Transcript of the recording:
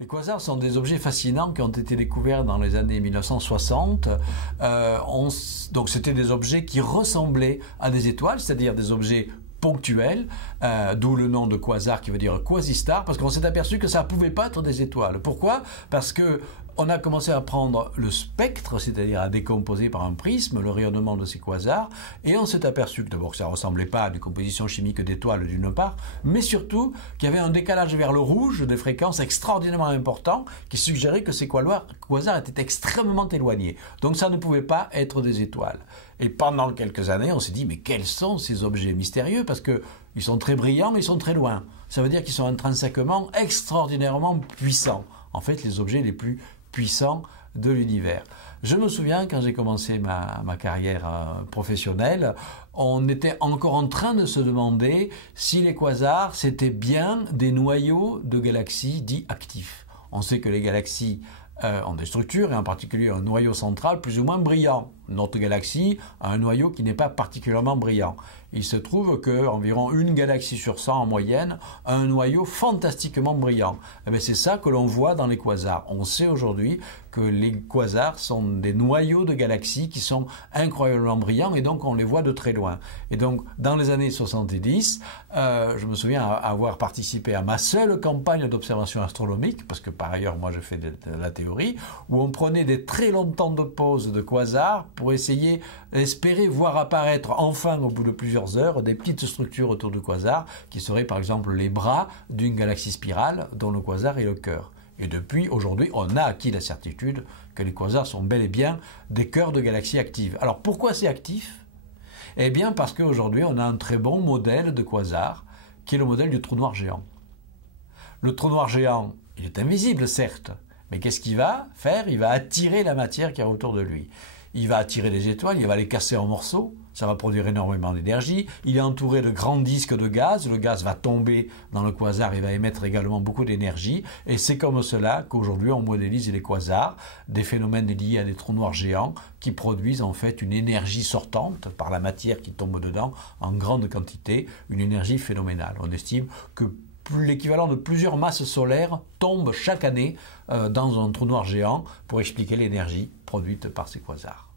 Les quasars sont des objets fascinants qui ont été découverts dans les années 1960. Donc c'était des objets qui ressemblaient à des étoiles, c'est-à-dire des objets ponctuels, d'où le nom de quasar qui veut dire quasi-star, parce qu'on s'est aperçu que ça ne pouvait pas être des étoiles. Pourquoi? Parce que on a commencé à prendre le spectre, c'est-à-dire à décomposer par un prisme le rayonnement de ces quasars, et on s'est aperçu que d'abord que ça ne ressemblait pas à une composition chimique d'étoiles d'une part, mais surtout qu'il y avait un décalage vers le rouge des fréquences extraordinairement important qui suggérait que ces quasars étaient extrêmement éloignés. Donc ça ne pouvait pas être des étoiles. Et pendant quelques années, on s'est dit, mais quels sont ces objets mystérieux? Parce qu'ils sont très brillants, mais ils sont très loin. Ça veut dire qu'ils sont intrinsèquement extraordinairement puissants. En fait, les objets les plus puissants de l'univers. Je me souviens, quand j'ai commencé ma carrière professionnelle, on était encore en train de se demander si les quasars, c'était bien des noyaux de galaxies dits actifs. On sait que les galaxies ont des structures, et en particulier un noyau central plus ou moins brillant. Notre galaxie a un noyau qui n'est pas particulièrement brillant. Il se trouve qu'environ une galaxie sur 100 en moyenne a un noyau fantastiquement brillant. Et bien c'est ça que l'on voit dans les quasars. On sait aujourd'hui que les quasars sont des noyaux de galaxies qui sont incroyablement brillants et donc on les voit de très loin. Et donc dans les années 70, je me souviens avoir participé à ma seule campagne d'observation astronomique, parce que par ailleurs moi je fais de la théorie, où on prenait des très longs temps de pause de quasars pour essayer d'espérer voir apparaître enfin au bout de plusieurs heures des petites structures autour du quasar qui seraient par exemple les bras d'une galaxie spirale dont le quasar est le cœur. Et depuis, aujourd'hui, on a acquis la certitude que les quasars sont bel et bien des cœurs de galaxies actives. Alors pourquoi c'est actif? Eh bien parce qu'aujourd'hui, on a un très bon modèle de quasar qui est le modèle du trou noir géant. Le trou noir géant, il est invisible certes, mais qu'est-ce qu'il va faire? Il va attirer la matière qui est autour de lui. Il va attirer des étoiles, il va les casser en morceaux, ça va produire énormément d'énergie. Il est entouré de grands disques de gaz, le gaz va tomber dans le quasar et va émettre également beaucoup d'énergie. Et c'est comme cela qu'aujourd'hui on modélise les quasars, des phénomènes liés à des trous noirs géants qui produisent en fait une énergie sortante par la matière qui tombe dedans en grande quantité, une énergie phénoménale. On estime que l'équivalent de plusieurs masses solaires tombe chaque année dans un trou noir géant pour expliquer l'énergie produite par ces quasars.